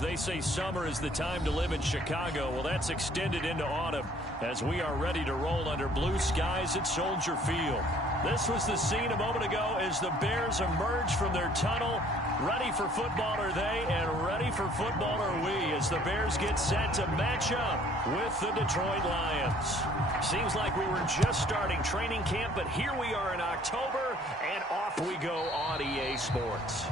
They say summer is the time to live in Chicago. Well, that's extended into autumn as we are ready to roll under blue skies at Soldier Field. This was the scene a moment ago as the Bears emerged from their tunnel. Ready for football are they, and ready for football are we as the Bears get set to match up with the Detroit Lions. Seems like we were just starting training camp, but here we are in October, and off we go on EA Sports.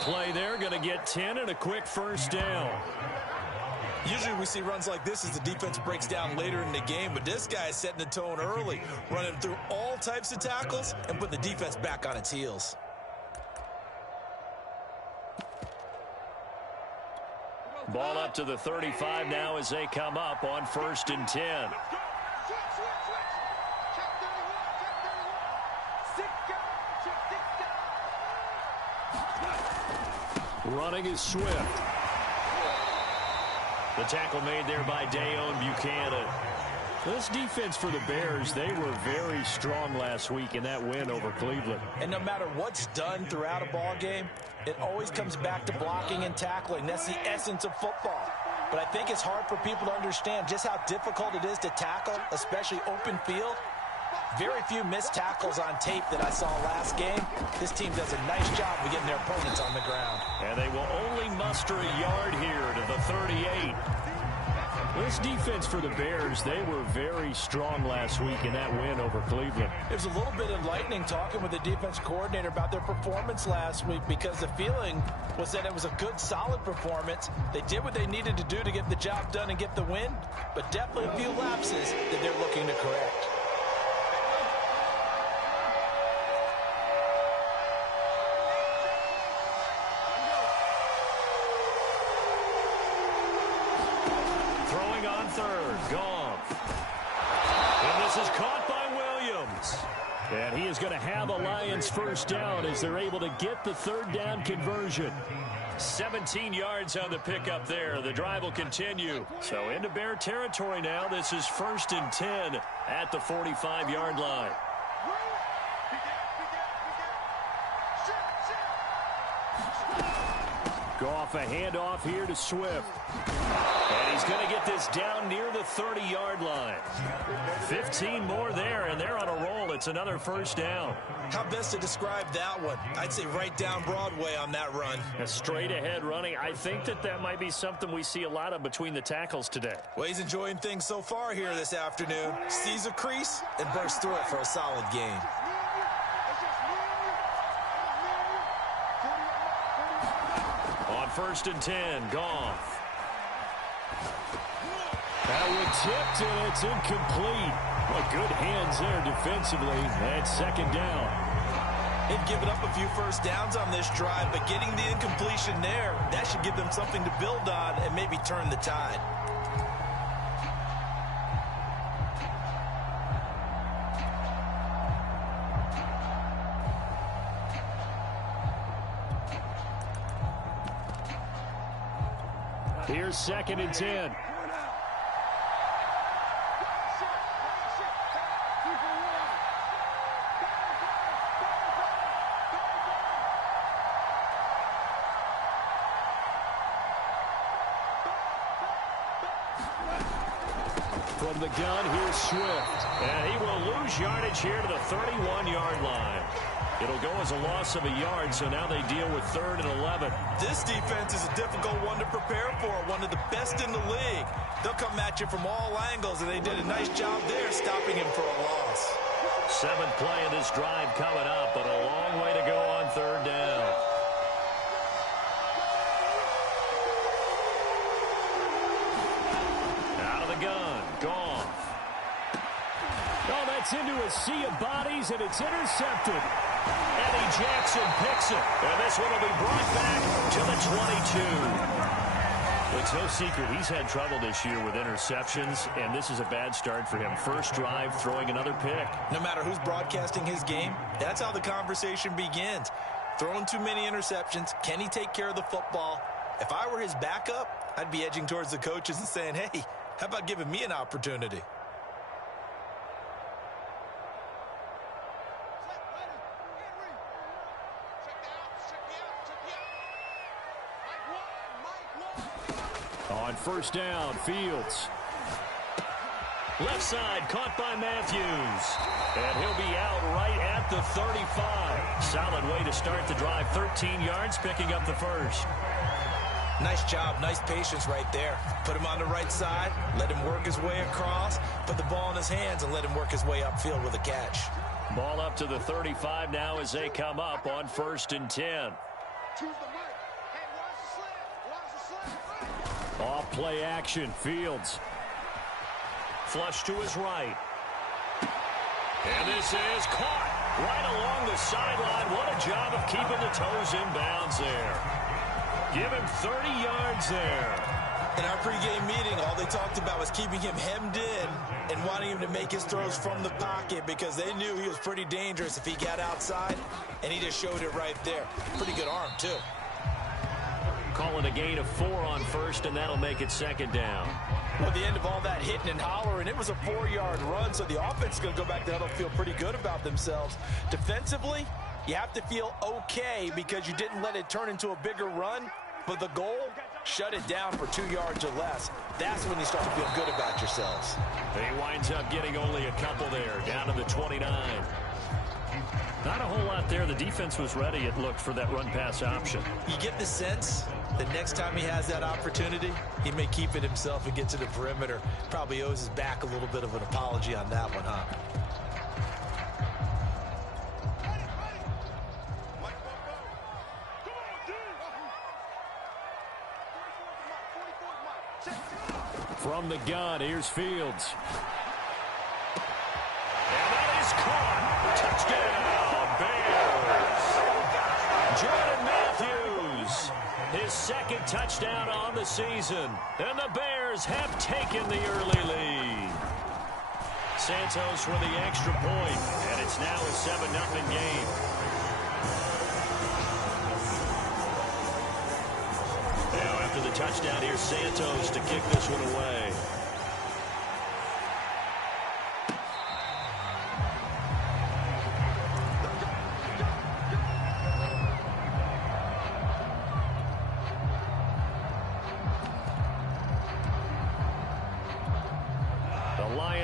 Play there, going to get 10 and a quick first down. Usually we see runs like this as the defense breaks down later in the game, but this guy is setting the tone early, running through all types of tackles and put the defense back on its heels. Ball up to the 35 now as they come up on 1st and 10. Running is Swift. The tackle made there by Dayon Buchanan. This defense for the Bears, they were very strong last week in that win over Cleveland. And no matter what's done throughout a ball game, it always comes back to blocking and tackling. That's the essence of football. But I think it's hard for people to understand just how difficult it is to tackle, especially open field. Very few missed tackles on tape that I saw last game. This team does a nice job of getting their opponents on the ground. And they will only muster a yard here to the 38. This defense for the Bears, they were very strong last week in that win over Cleveland. It was a little bit enlightening talking with the defense coordinator about their performance last week because the feeling was that it was a good, solid performance. They did what they needed to do to get the job done and get the win, but definitely a few lapses that they're looking to correct. And he is going to have a Lions first down as they're able to get the 3rd down conversion. 17 yards on the pickup there. The drive will continue. So into Bear territory now. This is 1st and 10 at the 45-yard line. Goff, a handoff here to Swift. And he's going to get this down near the 30-yard line. 15 more there, and they're on a roll. It's another first down. How best to describe that one? I'd say right down Broadway on that run. A straight-ahead running. I think that might be something we see a lot of between the tackles today. Well, he's enjoying things so far here this afternoon. Sees a crease and bursts through it for a solid gain. On 1st and 10, Goff. That one tipped, and it's incomplete. Well, good hands there defensively. And 2nd down. They've given up a few first downs on this drive, but getting the incompletion there, that should give them something to build on and maybe turn the tide. Here's 2nd and 10. From the gun, here's Swift. And he will lose yardage here to the 31-yard line. It'll go as a loss of a yard, so now they deal with 3rd and 11. This defense is a difficult one to prepare for, one of the best in the league. They'll come at you from all angles, and they did a nice job there stopping him for a loss. 7th play of this drive coming up, but a long way to go on 3rd down. Out of the gun, Goff. gets into a sea of bodies, and it's intercepted. Eddie Jackson picks it, and this one will be brought back to the 22. It's no secret he's had trouble this year with interceptions, and this is a bad start for him. First drive, throwing another pick. No matter who's broadcasting his game, that's how the conversation begins. Throwing too many interceptions, can he take care of the football? If I were his backup, I'd be edging towards the coaches and saying, hey, how about giving me an opportunity? On first down, Fields. Left side, caught by Matthews. And he'll be out right at the 35. Solid way to start the drive. 13 yards, picking up the first. Nice job, nice patience right there. Put him on the right side, let him work his way across, put the ball in his hands, and let him work his way upfield with a catch. Ball up to the 35 now as they come up on 1st and 10. Off play action, Fields. Flush to his right. And this is caught right along the sideline. What a job of keeping the toes in bounds there. Give him 30 yards there. In our pregame meeting, all they talked about was keeping him hemmed in and wanting him to make his throws from the pocket because they knew he was pretty dangerous if he got outside, and he just showed it right there. Pretty good arm, too. Calling a gain of 4 on first, and that'll make it 2nd down. Well, at the end of all that hitting and hollering, it was a 4-yard run, so the offense is going to go back to huddle, feel pretty good about themselves. Defensively, you have to feel okay because you didn't let it turn into a bigger run, but the goal, shut it down for 2 yards or less. That's when you start to feel good about yourselves. He winds up getting only a couple there, down to the 29. Not a whole lot there. The defense was ready, it looked, for that run-pass option. You get the sense that next time he has that opportunity, he may keep it himself and get to the perimeter. Probably owes his back a little bit of an apology on that one, huh? From the gun, here's Fields. And that is caught. Touchdown, Bears. Jordan Matthews, his 2nd touchdown on the season. And the Bears have taken the early lead. Santos with the extra point, and it's now a 7-0 game. Now after the touchdown, here's Santos to kick this one away.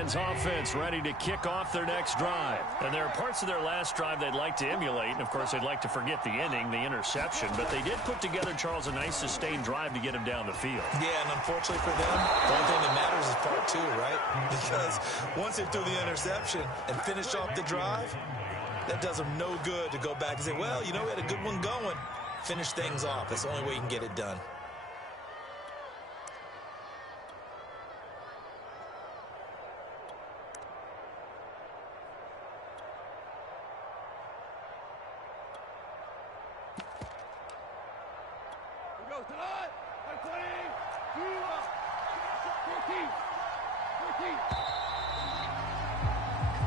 Offense ready to kick off their next drive. And there are parts of their last drive they'd like to emulate. And, of course, they'd like to forget the inning, the interception. But they did put together, Charles, a nice sustained drive to get him down the field. Yeah, and unfortunately for them, the only thing that matters is part 2, right? Because once they threw the interception and finished off the drive, that does them no good to go back and say, well, you know, we had a good one going. Finish things off. That's the only way you can get it done.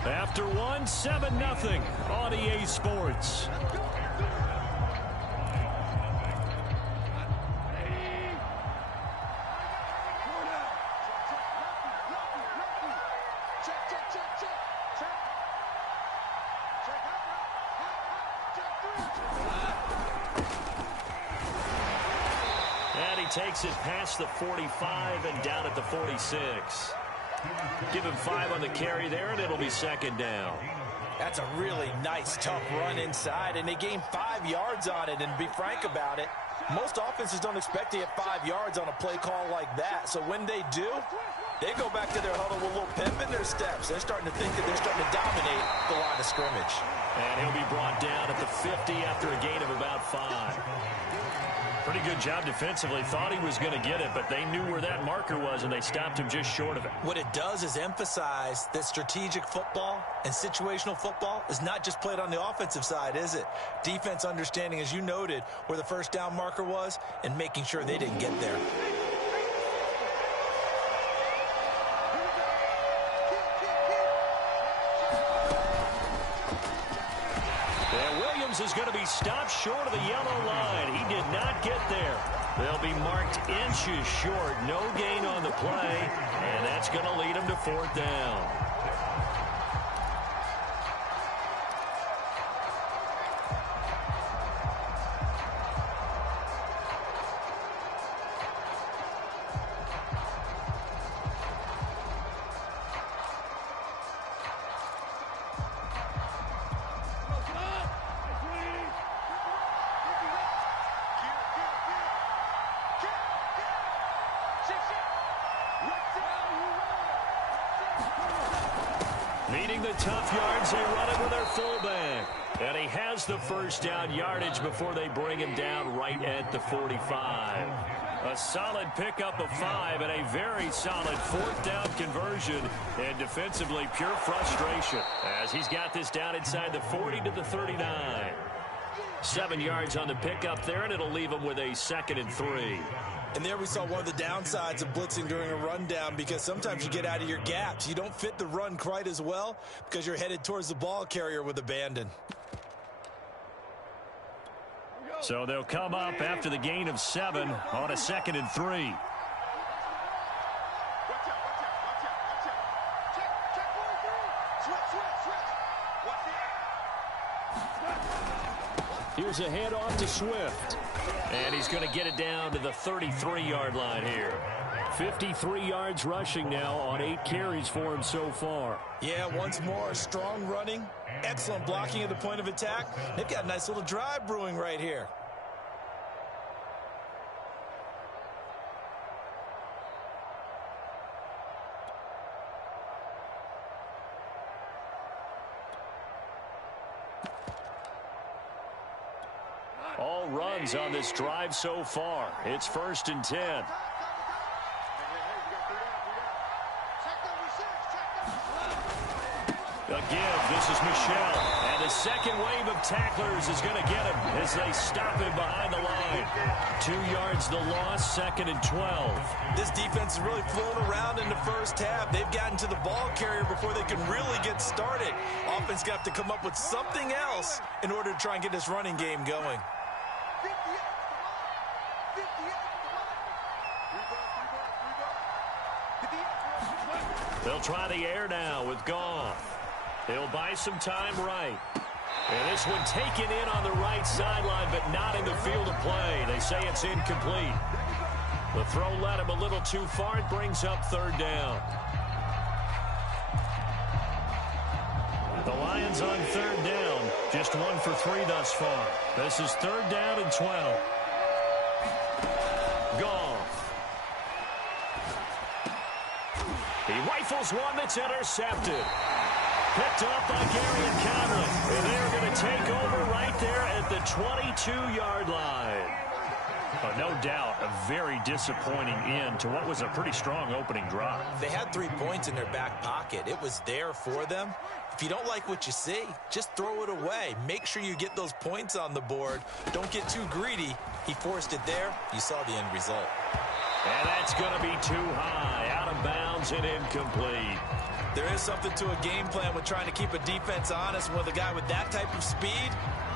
After one, 7-0 on EA Sports. And he takes it past the 45 and down at the 46. Give him 5 on the carry there, and it'll be 2nd down. That's a really nice, tough run inside, and they gained 5 yards on it. And to be frank about it, most offenses don't expect to get 5 yards on a play call like that. So when they do, they go back to their huddle with a little pep in their steps. They're starting to think that they're starting to dominate the line of scrimmage. And he'll be brought down at the 50 after a gain of about 5. Pretty good job defensively. Thought he was going to get it, but they knew where that marker was, and they stopped him just short of it. What it does is emphasize that strategic football and situational football is not just played on the offensive side, is it? Defense understanding, as you noted, where the first down marker was and making sure they didn't get there. Is going to be stopped short of the yellow line. He did not get there. They'll be marked inches short. No gain on the play, and that's going to lead him to 4th down. Needing the tough yards, they run it with their fullback. And he has the first down yardage before they bring him down right at the 45. A solid pickup of 5 and a very solid 4th down conversion. And defensively, pure frustration as he's got this down inside the 40 to the 39. 7 yards on the pickup there, and it'll leave him with a 2nd and 3. And there we saw one of the downsides of blitzing during a rundown, because sometimes you get out of your gaps. You don't fit the run quite as well because you're headed towards the ball carrier with abandon. So they'll come up after the gain of 7 on a 2nd and 3. Here's a handoff to Swift. And he's going to get it down to the 33-yard line here. 53 yards rushing now on 8 carries for him so far. Yeah, once more, strong running, excellent blocking at the point of attack. They've got a nice little drive brewing right here. All runs on this drive so far. It's 1st and 10. Again, this is Michel. And the second wave of tacklers is going to get him as they stop him behind the line. 2 yards the loss, 2nd and 12. This defense is really flown around in the first half. They've gotten to the ball carrier before they can really get started. Offense got to come up with something else in order to try and get this running game going. They'll try the air now with Goff. He'll buy some time right. And this one taken in on the right sideline, but not in the field of play. They say it's incomplete. The throw led him a little too far. It brings up 3rd down. The Lions on 3rd down. Just 1 for 3 thus far. This is 3rd down and 12. Goff. He rifles one that's intercepted. Picked up by Gary and Conley. And they're going to take over right there at the 22-yard line. No doubt a very disappointing end to what was a pretty strong opening drive. They had 3 points in their back pocket. It was there for them. If you don't like what you see, just throw it away. Make sure you get those points on the board. Don't get too greedy. He forced it there. You saw the end result. And that's going to be too high. Out of bounds and incomplete. There is something to a game plan with trying to keep a defense honest. With a guy with that type of speed,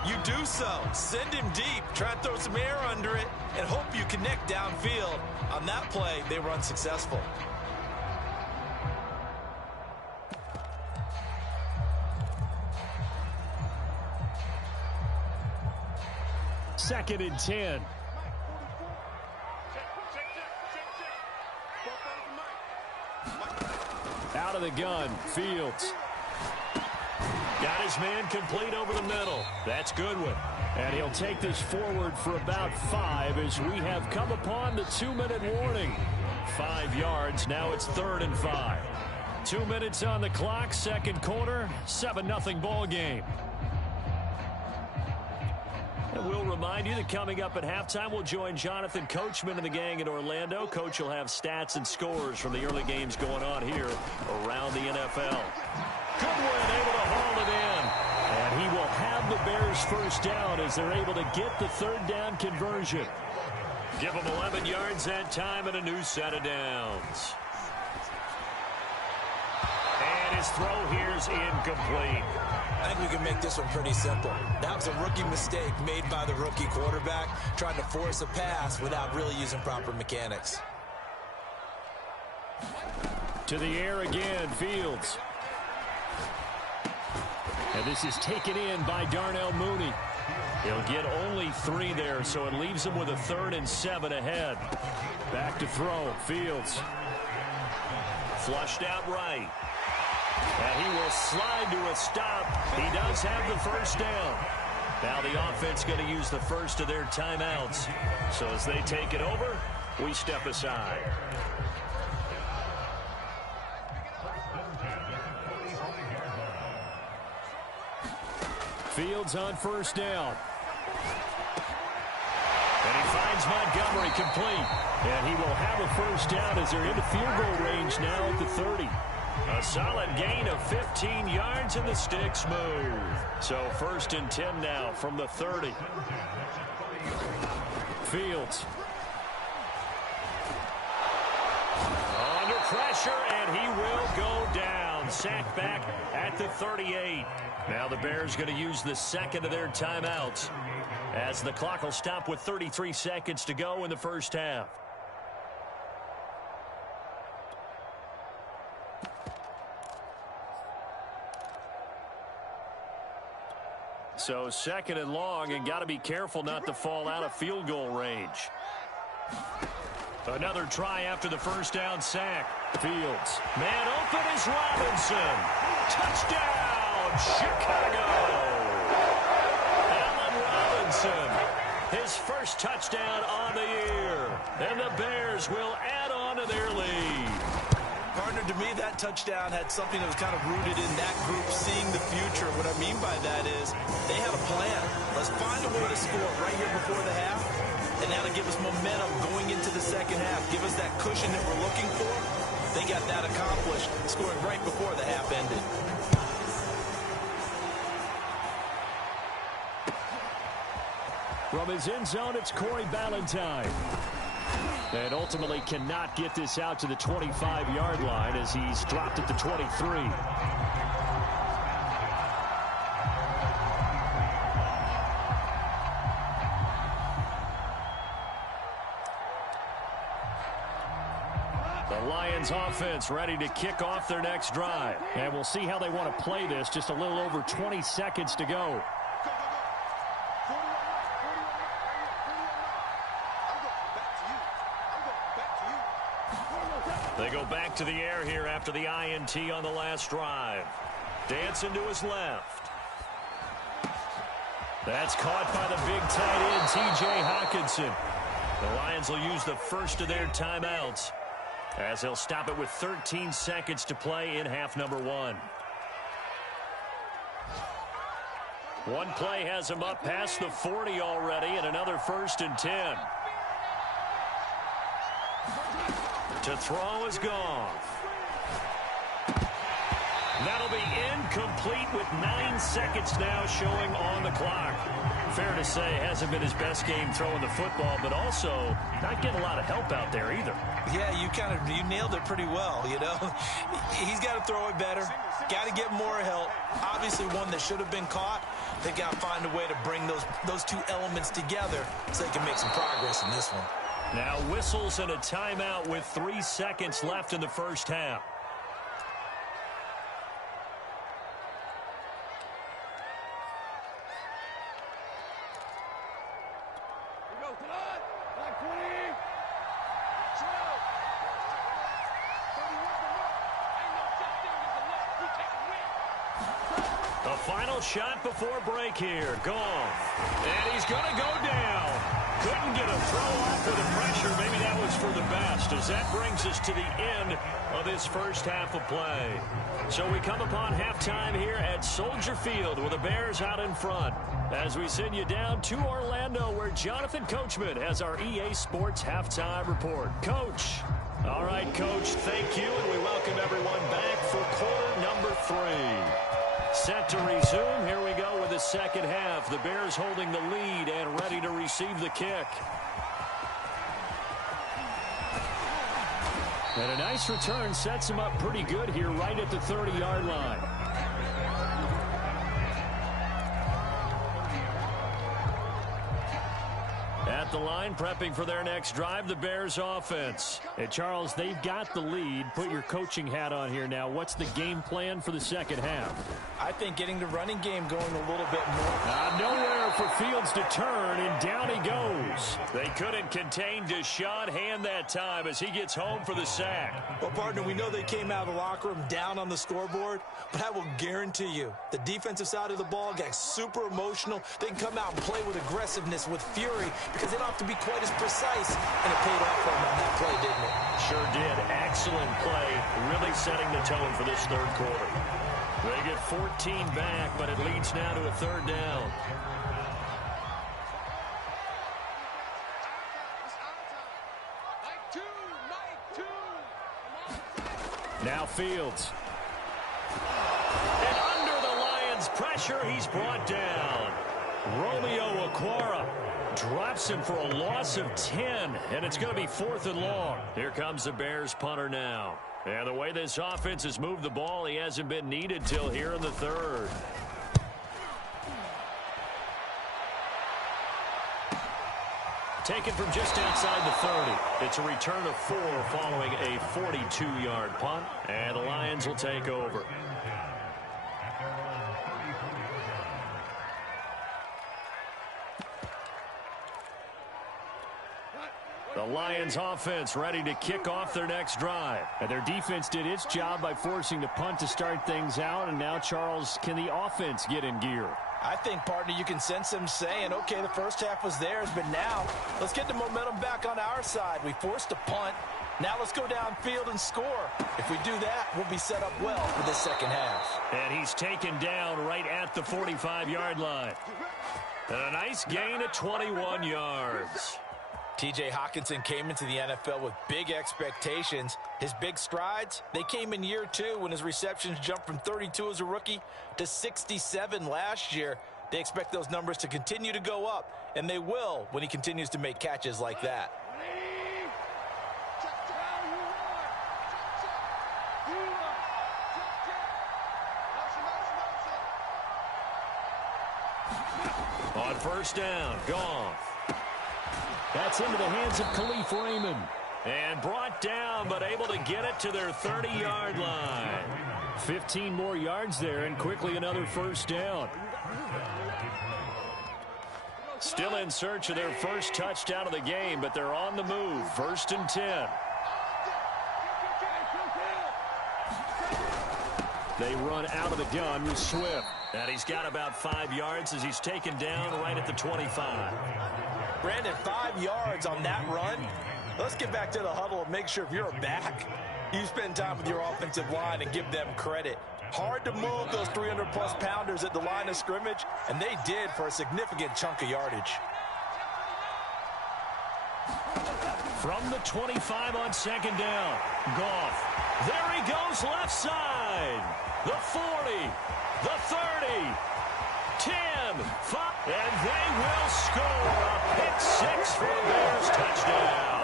you do so. Send him deep. Try and throw some air under it and hope you connect downfield. On that play, they were unsuccessful. Second and 10. Out of the gun, Fields. Got his man complete over the middle. That's Goodwin. And he'll take this forward for about 5 as we have come upon the 2-minute warning. 5 yards. Now it's 3rd and 5. 2 minutes on the clock. Second quarter. 7-0 ball game. And we'll remind you that coming up at halftime, we'll join Jonathan Coachman and the gang in Orlando. Coach will have stats and scores from the early games going on here around the NFL. Goodwin able to haul it in. And he will have the Bears first down as they're able to get the third down conversion. Give him 11 yards that time and a new set of downs. And his throw here's incomplete. I think we can make this one pretty simple. That was a rookie mistake made by the rookie quarterback, trying to force a pass without really using proper mechanics. To the air again, Fields. And this is taken in by Darnell Mooney. He'll get only 3 there, so it leaves him with a 3rd and 7 ahead. Back to throw, Fields. Flushed out right. And he will slide to a stop. He does have the first down. Now the offense going to use the first of their timeouts. So as they take it over, we step aside. Fields on first down. And he finds Montgomery complete. And he will have a first down as they're into field goal range now at the 30. A solid gain of 15 yards and the sticks move. So 1st and 10 now from the 30. Fields. Under pressure, and he will go down. Sacked back at the 38. Now the Bears going to use the second of their timeouts as the clock will stop with 33 seconds to go in the first half. So 2nd and long, and got to be careful not to fall out of field goal range. Another try after the first down sack. Fields. Man open is Robinson. Touchdown, Chicago. Allen Robinson, his first touchdown on the year. And the Bears will add on to their lead. Partner, to me, that touchdown had something that was kind of rooted in that group seeing the future. What I mean by that is they had a plan. Let's find a way to score right here before the half, and that'll give us momentum going into the second half. Give us that cushion that we're looking for. They got that accomplished, scoring right before the half ended. From his end zone, it's Corey Ballantyne. And ultimately cannot get this out to the 25-yard line as he's dropped at the 23. The Lions offense ready to kick off their next drive. And we'll see how they want to play this. Just a little over 20 seconds to go. They go back to the air here after the INT on the last drive. Dancing to his left. That's caught by the big tight end, T.J. Hockenson. The Lions will use the first of their timeouts as they'll stop it with 13 seconds to play in half number 1. One play has him up past the 40 already, and another 1st and 10. To throw is Goff. That'll be incomplete with 9 seconds now showing on the clock. Fair to say, hasn't been his best game throwing the football, but also not getting a lot of help out there either. Yeah, you nailed it pretty well, you know. He's got to throw it better. Got to get more help. Obviously one that should have been caught. They've got to find a way to bring those two elements together so they can make some progress in this one. Now whistles and a timeout with 3 seconds left in the first half. The final shot before break here. Goff. And he's going to go down. Couldn't get a throw off with the pressure. Maybe that was for the best. as that brings us to the end of this first half of play. So we come upon halftime here at Soldier Field with the Bears out in front as we send you down to Orlando where Jonathan Coachman has our EA Sports halftime report. Coach. All right, Coach, thank you, and we welcome everyone back for quarter number 3. Set to resume. Here we go with the second half. The Bears holding the lead and ready to receive the kick. And a nice return sets him up pretty good here right at the 30-yard line. At the line, prepping for their next drive, the Bears offense. Hey, Charles, they've got the lead. Put your coaching hat on here now. What's the game plan for the second half? I think getting the running game going a little bit more. Nowhere for Fields to turn, and down he goes. They couldn't contain Deshaun Hand that time as he gets home for the sack. Well, partner, we know they came out of the locker room down on the scoreboard, but I will guarantee you the defensive side of the ball got super emotional. They can come out and play with aggressiveness, with fury, because they don't have to be quite as precise, and it paid off for them on that play, didn't it? Sure did. Excellent play, really setting the tone for this third quarter. They get 14 back, but it leads now to a third down. Now Fields. And under the Lions' pressure, he's brought down. Romeo Okwara drops him for a loss of 10, and it's going to be 4th and long. Here comes the Bears punter now. And the way this offense has moved the ball, he hasn't been needed till here in the third. Taken from just outside the 30. It's a return of 4 following a 42-yard punt, and the Lions will take over. The Lions offense ready to kick off their next drive. And their defense did its job by forcing the punt to start things out. And now, Charles, can the offense get in gear? I think, partner, you can sense them saying, okay, the first half was theirs, but now let's get the momentum back on our side. We forced a punt. Now let's go downfield and score. If we do that, we'll be set up well for this second half. And he's taken down right at the 45-yard line. And a nice gain at 21 yards. T.J. Hockenson came into the NFL with big expectations. His big strides, they came in year 2 when his receptions jumped from 32 as a rookie to 67 last year. They expect those numbers to continue to go up, and they will when he continues to make catches like that. On first down, Goff. That's into the hands of Khalif Raymond. And brought down, but able to get it to their 30-yard line. 15 more yards there, and quickly another first down. Still in search of their first touchdown of the game, but they're on the move. 1st and 10. They run out of the gun with Swift. And he's got about 5 yards as he's taken down right at the 25. Brandon, 5 yards on that run. Let's get back to the huddle and make sure if you're a back, you spend time with your offensive line and give them credit. Hard to move those 300-plus pounders at the line of scrimmage, and they did for a significant chunk of yardage. From the 25 on second down, Goff. There he goes left side. The 40, the 30, 10, 5, and they will score a pick 6 for a Bears touchdown.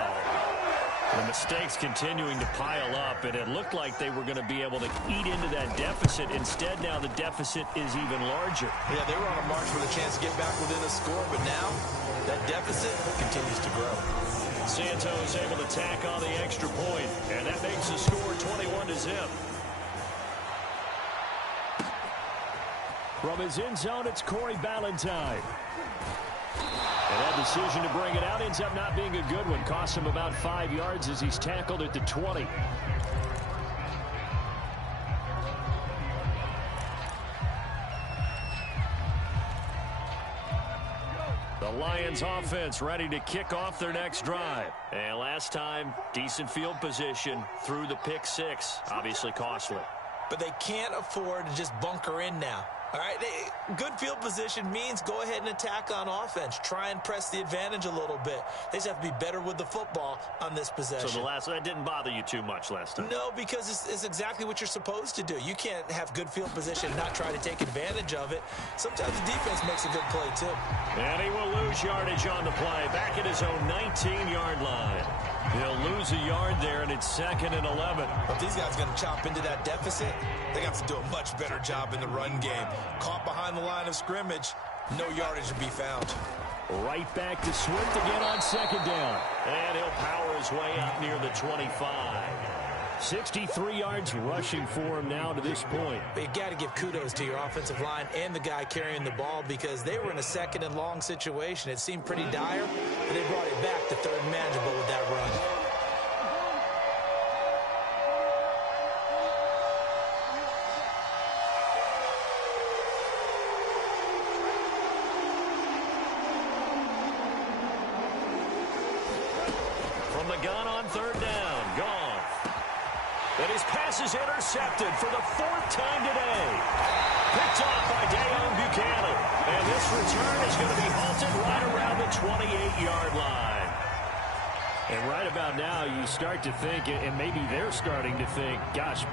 The mistakes continuing to pile up, and it looked like they were going to be able to eat into that deficit. Instead, now the deficit is even larger. Yeah, they were on a march for the chance to get back within a score, but now that deficit continues to grow. Santos able to tack on the extra point, and that makes the score 21-0. From his end zone, it's Corey Ballantyne. And that decision to bring it out ends up not being a good one. Costs him about 5 yards as he's tackled at the 20. The Lions offense ready to kick off their next drive. And last time, decent field position through the pick six. Obviously costly. But they can't afford to just bunker in now. All right, good field position means go ahead and attack on offense. Try and press the advantage a little bit. They just have to be better with the football on this possession. So that didn't bother you too much last time? No, because it's exactly what you're supposed to do. You can't have good field position and not try to take advantage of it. Sometimes the defense makes a good play, too. And he will lose yardage on the play. Back at his own 19-yard line. He'll lose a yard there, and it's 2nd and 11. But these guys are going to chop into that deficit. They got to do a much better job in the run game. Caught behind the line of scrimmage, no yardage to be found. Right back to Swift again on 2nd down. And he'll power his way up near the 25. 63 yards rushing for him now to this point. But you got to give kudos to your offensive line and the guy carrying the ball because they were in a 2nd and long situation. It seemed pretty dire, but they brought it back to 3rd and manageable with that run. From the gun on 3rd down, gone. And his pass is intercepted for the 4th time today. Picked off by Dayon Buchanan. And this return is going to be halted right around the 28-yard line. And right about now, you start to think, and maybe they're starting to think, gosh,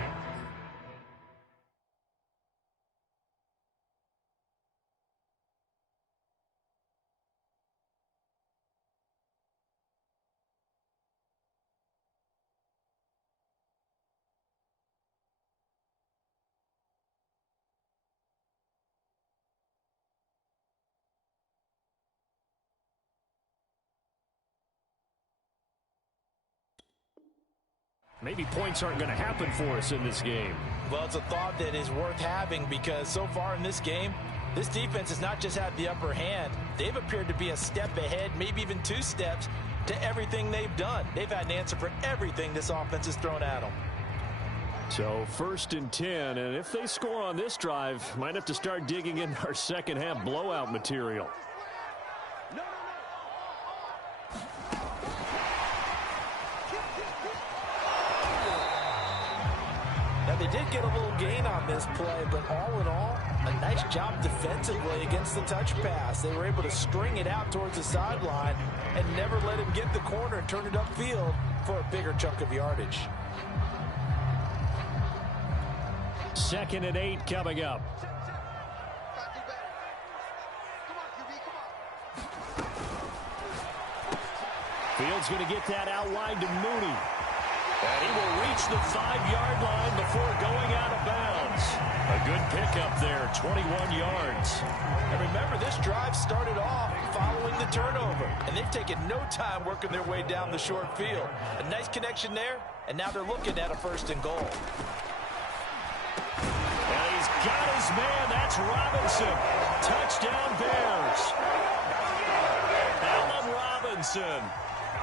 maybe points aren't going to happen for us in this game. Well, it's a thought that is worth having because so far in this game, this defense has not just had the upper hand. They've appeared to be a step ahead, maybe even 2 steps, to everything they've done. They've had an answer for everything this offense has thrown at them. So 1st and 10, and if they score on this drive, might have to start digging in our second half blowout material. They did get a little gain on this play, but all in all, a nice job defensively against the touch pass. They were able to string it out towards the sideline and never let him get the corner and turn it upfield for a bigger chunk of yardage. 2nd and 8 coming up. Fields going to get that out wide to Mooney. And he will reach the 5-yard line before going out of bounds. A good pickup there, 21 yards. And remember, this drive started off following the turnover, and they've taken no time working their way down the short field. A nice connection there, and now they're looking at a 1st and goal. And he's got his man. That's Robinson. Touchdown, Bears. Allen Robinson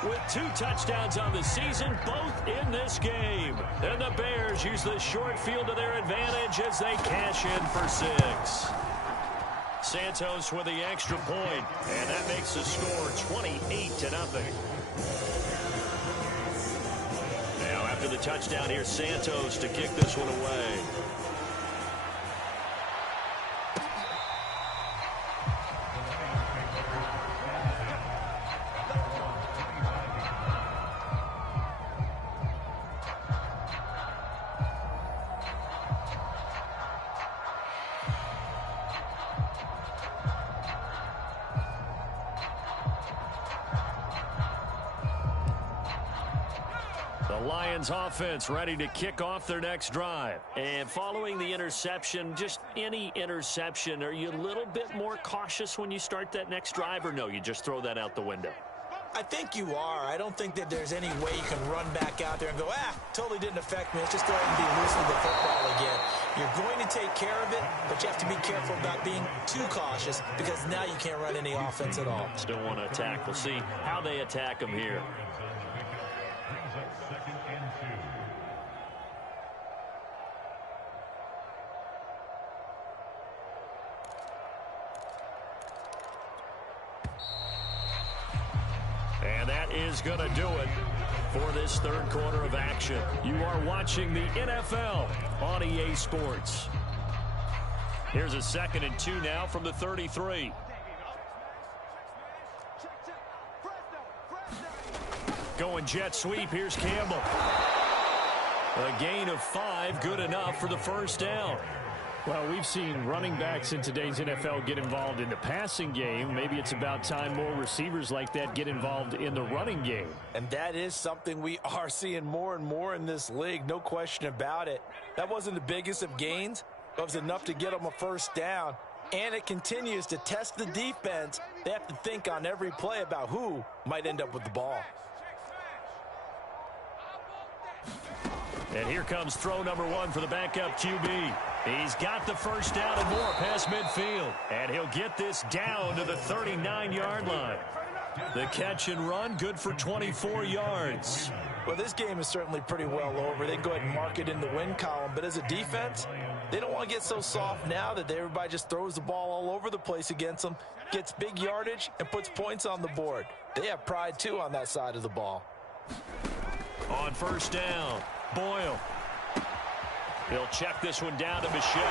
with 2 touchdowns on the season, both in this game. And the Bears use the short field to their advantage as they cash in for 6. Santos with the extra point, and that makes the score 28-0. Now after the touchdown, here's Santos to kick this one away. Lions offense ready to kick off their next drive. And following the interception, just any interception, are you a little bit more cautious when you start that next drive, or no, you just throw that out the window? I think you are. I don't think that there's any way you can run back out there and go, totally didn't affect me. Let's just go ahead and be loose with the football again. You're going to take care of it, but you have to be careful about being too cautious because now you can't run any offense at all. Still want to attack. We'll see how they attack them here. is going to do it for this third quarter of action. You are watching the NFL on EA Sports. Here's a 2nd and 2 now from the 33. Going jet sweep. Here's Campbell. A gain of 5, good enough for the first down. Well, we've seen running backs in today's NFL get involved in the passing game. Maybe it's about time more receivers like that get involved in the running game. And that is something we are seeing more and more in this league, no question about it. That wasn't the biggest of gains, but it was enough to get them a first down. And it continues to test the defense. They have to think on every play about who might end up with the ball. And here comes throw number 1 for the backup QB. He's got the first down and more past midfield. And he'll get this down to the 39-yard line. The catch and run, good for 24 yards. Well, this game is certainly pretty well over. They can go ahead and mark it in the win column. But as a defense, they don't want to get so soft now that everybody just throws the ball all over the place against them, gets big yardage, and puts points on the board. They have pride, too, on that side of the ball. On first down, Boyle. He'll check this one down to Michel.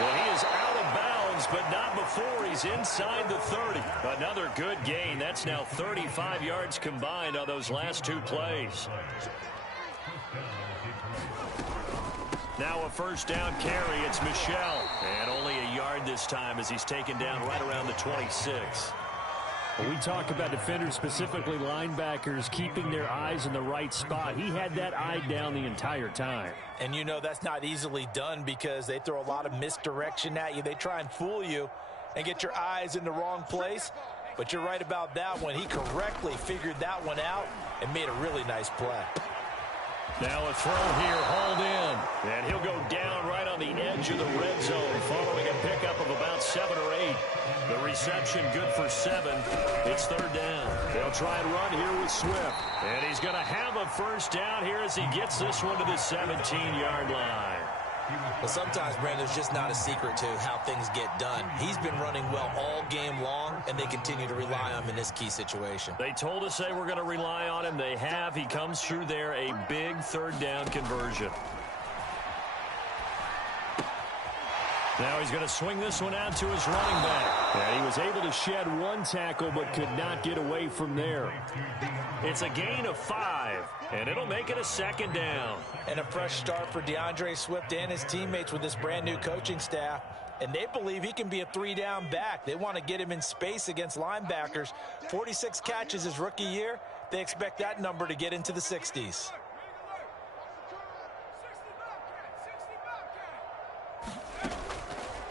Well, he is out of bounds, but not before he's inside the 30. Another good gain. That's now 35 yards combined on those last 2 plays. Now a first down carry. It's Michel. And only a yard this time as he's taken down right around the 26. When we talk about defenders, specifically linebackers, keeping their eyes in the right spot. He had that eye down the entire time. And you know that's not easily done because they throw a lot of misdirection at you. They try and fool you and get your eyes in the wrong place. But you're right about that one. He correctly figured that one out and made a really nice play. Now a throw here, hauled in. And he'll go down right on the edge of the red zone following a pickup of about 7 or 8. The reception good for 7. It's third down. They'll try and run here with Swift. And he's going to have a first down here as he gets this one to the 17-yard line. Well, sometimes, Brandon, there's just not a secret to how things get done. He's been running well all game long, and they continue to rely on him in this key situation. They told us they were going to rely on him. They have. He comes through there, a big third down conversion. Now he's going to swing this one out to his running back. And he was able to shed 1 tackle but could not get away from there. It's a gain of 5, and it'll make it a second down. And a fresh start for DeAndre Swift and his teammates with this brand-new coaching staff. And they believe he can be a 3-down back. They want to get him in space against linebackers. 46 catches his rookie year. They expect that number to get into the 60s.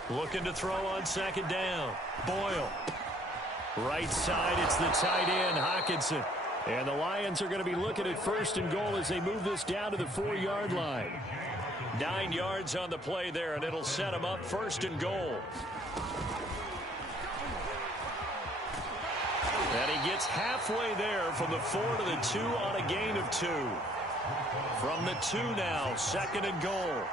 Looking to throw on second down. Boyle. Right side, it's the tight end, Hockenson. And the Lions are going to be looking at first and goal as they move this down to the 4-yard line. 9 yards on the play there, and it'll set them up first and goal. And he gets halfway there from the 4 to the 2 on a gain of 2. From the 2 now, 2nd and goal.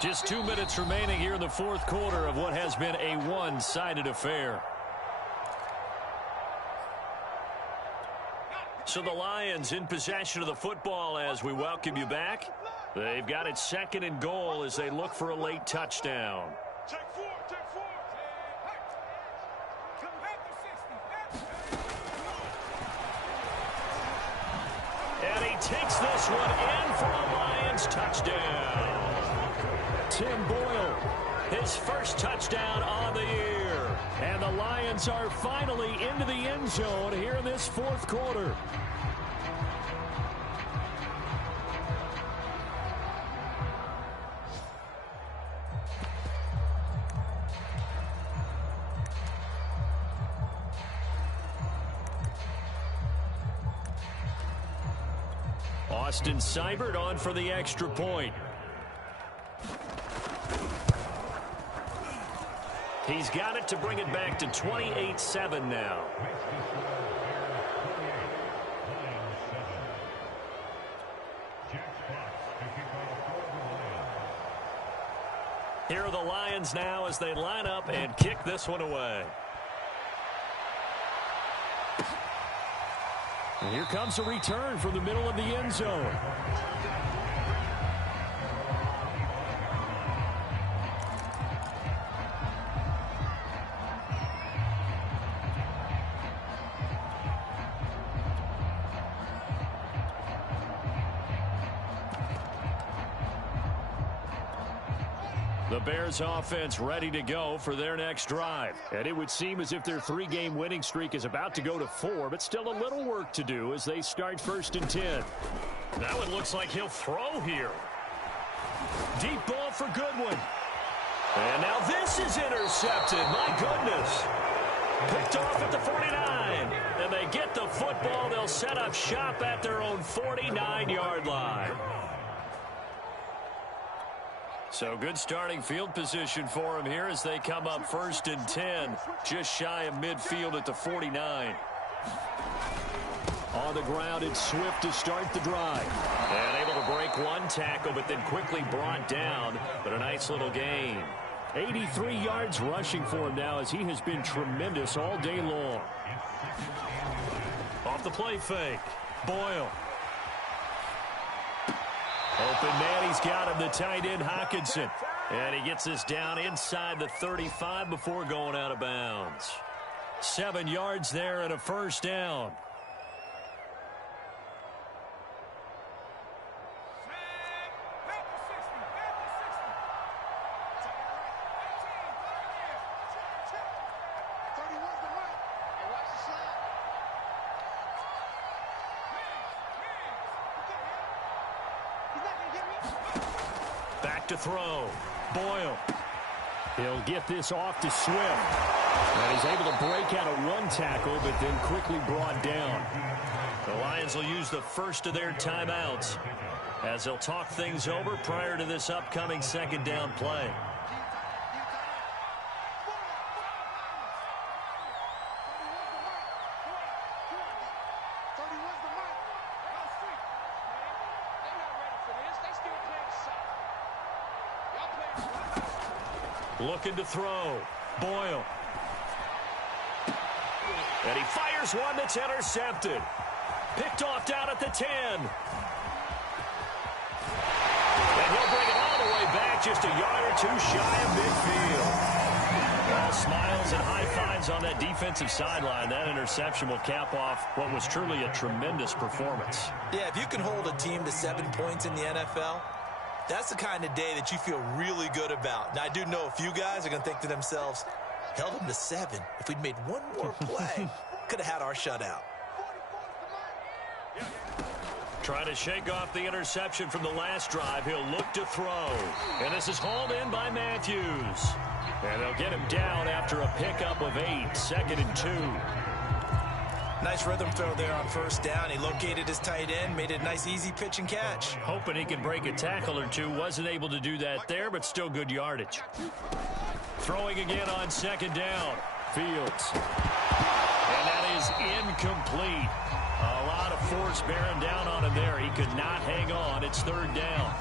Just 2 minutes remaining here in the fourth quarter of what has been a one-sided affair. So the Lions in possession of the football as we welcome you back. They've got it 2nd and goal as they look for a late touchdown. And he takes this one in for a Lions touchdown. Tim Boyle, his first touchdown on the year. And the Lions are finally into the end zone here in this fourth quarter. Austin Seibert on for the extra point. He's got it to bring it back to 28-7 now. Here are the Lions now as they line up and kick this one away. And here comes a return from the middle of the end zone. The Bears offense ready to go for their next drive. And it would seem as if their 3-game winning streak is about to go to 4, but still a little work to do as they start 1st and 10. Now it looks like he'll throw here. Deep ball for Goodwin. And now this is intercepted. My goodness. Picked off at the 49. And they get the football. They'll set up shop at their own 49-yard line. So good starting field position for him here as they come up 1st and 10, just shy of midfield at the 49. On the ground, it's Swift to start the drive. And able to break one tackle, but then quickly brought down, but a nice little gain. 83 yards rushing for him now as he has been tremendous all day long. Off the play fake, Boyle. Open man, he's got him, the tight end, Hockenson. And he gets this down inside the 35 before going out of bounds. 7 yards there and a 1st down. To throw. Boyle. He'll get this off to Swift. And he's able to break out of one tackle, but then quickly brought down. The Lions will use the first of their timeouts as they'll talk things over prior to this upcoming 2nd down play. Looking to throw. Boyle. And he fires one that's intercepted. Picked off down at the 10. And he'll bring it all the way back just a yard or 2 shy of midfield. All smiles and high fives on that defensive sideline. That interception will cap off what was truly a tremendous performance. Yeah, if you can hold a team to 7 points in the NFL, that's the kind of day that you feel really good about. Now, I do know a few guys are going to think to themselves, held them to 7. If we'd made one more play, could have had our shutout. Trying to shake off the interception from the last drive. He'll look to throw. And this is hauled in by Matthews. And they'll get him down after a pickup of 8, 2nd and 2. Nice rhythm throw there on 1st down. He located his tight end, made it a nice, easy pitch and catch. Hoping he can break a tackle or 2. Wasn't able to do that there, but still good yardage. Throwing again on 2nd down. Fields. And that is incomplete. A lot of force bearing down on him there. He could not hang on. It's 3rd down.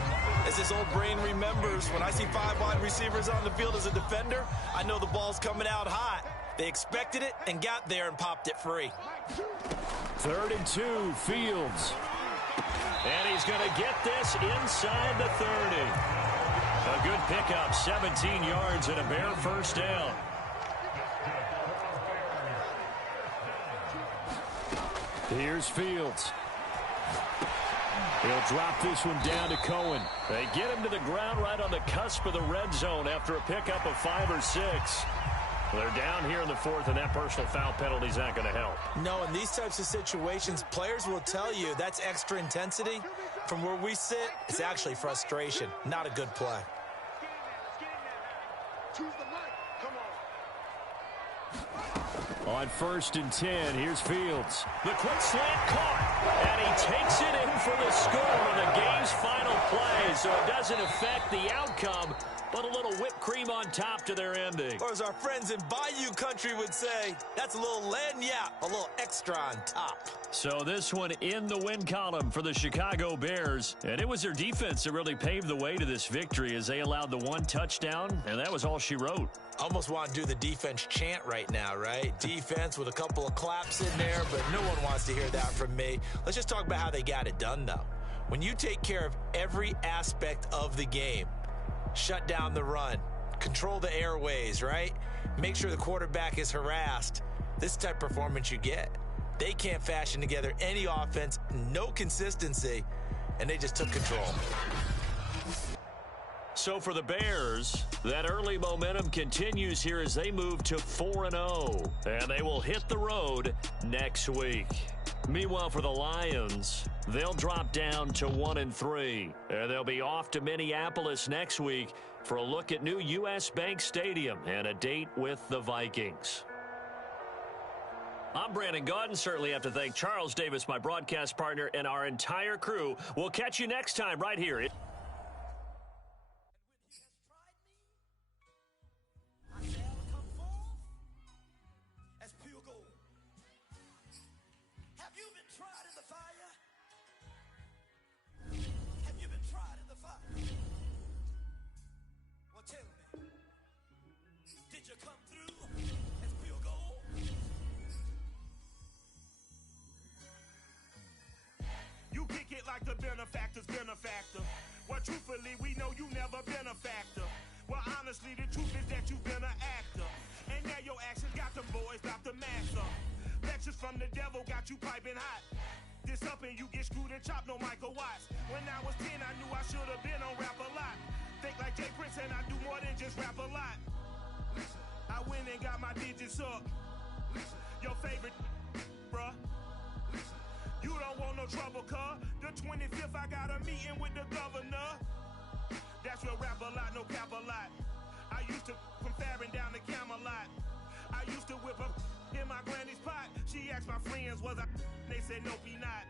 As his old brain remembers, when I see 5 wide receivers on the field as a defender, I know the ball's coming out hot. They expected it and got there and popped it free. 3rd and 2, Fields. And he's going to get this inside the 30. A good pickup, 17 yards and a bare 1st down. Here's Fields. He'll drop this one down to Cohen. They get him to the ground right on the cusp of the red zone after a pickup of 5 or 6. They're down here in the 4th, and that personal foul penalty is not going to help. No, in these types of situations, players will tell you that's extra intensity. From where we sit, it's actually frustration, not a good play. On 1st and 10, here's Fields. The quick slant caught, and he takes it in for the score on the game's final play, so it doesn't affect the outcome. but a little whipped cream on top to their ending. Or as our friends in Bayou Country would say, that's a little lagniappe, a little extra on top. So this one in the win column for the Chicago Bears. And it was their defense that really paved the way to this victory as they allowed the one touchdown, and that was all she wrote. Almost want to do the defense chant right now, right? Defense with a couple of claps in there, but no one wants to hear that from me. Let's just talk about how they got it done, though. When you take care of every aspect of the game, shut down the run, control the airways, right? Make sure the quarterback is harassed. This type of performance you get. They can't fashion together any offense, no consistency, and they just took control. So for the Bears, that early momentum continues here as they move to 4-0, and they will hit the road next week. Meanwhile, for the Lions, they'll drop down to 1-3, and they'll be off to Minneapolis next week for a look at new U.S. Bank Stadium and a date with the Vikings. I'm Brandon Gaudin. Certainly have to thank Charles Davis, my broadcast partner, and our entire crew. We'll catch you next time right here. Like the benefactor's benefactor. Well, truthfully, we know you never been a factor. Well, honestly, the truth is that you've been an actor. And now your actions got them boys about to max up. Lectures from the devil got you piping hot. This up and you get screwed and chopped, no Michael Watts. When I was 10, I knew I should have been on rap a lot. Think like Jay Prince and I do more than just rap a lot. I went and got my digits up. Your favorite, bruh. You don't want no trouble, cuz. The 25th, I got a meeting with the governor. That's real rap a lot, no cap a lot. I used to from Farron down to Camelot. I used to whip up in my granny's pot. She asked my friends, was I? They said, nope, he not.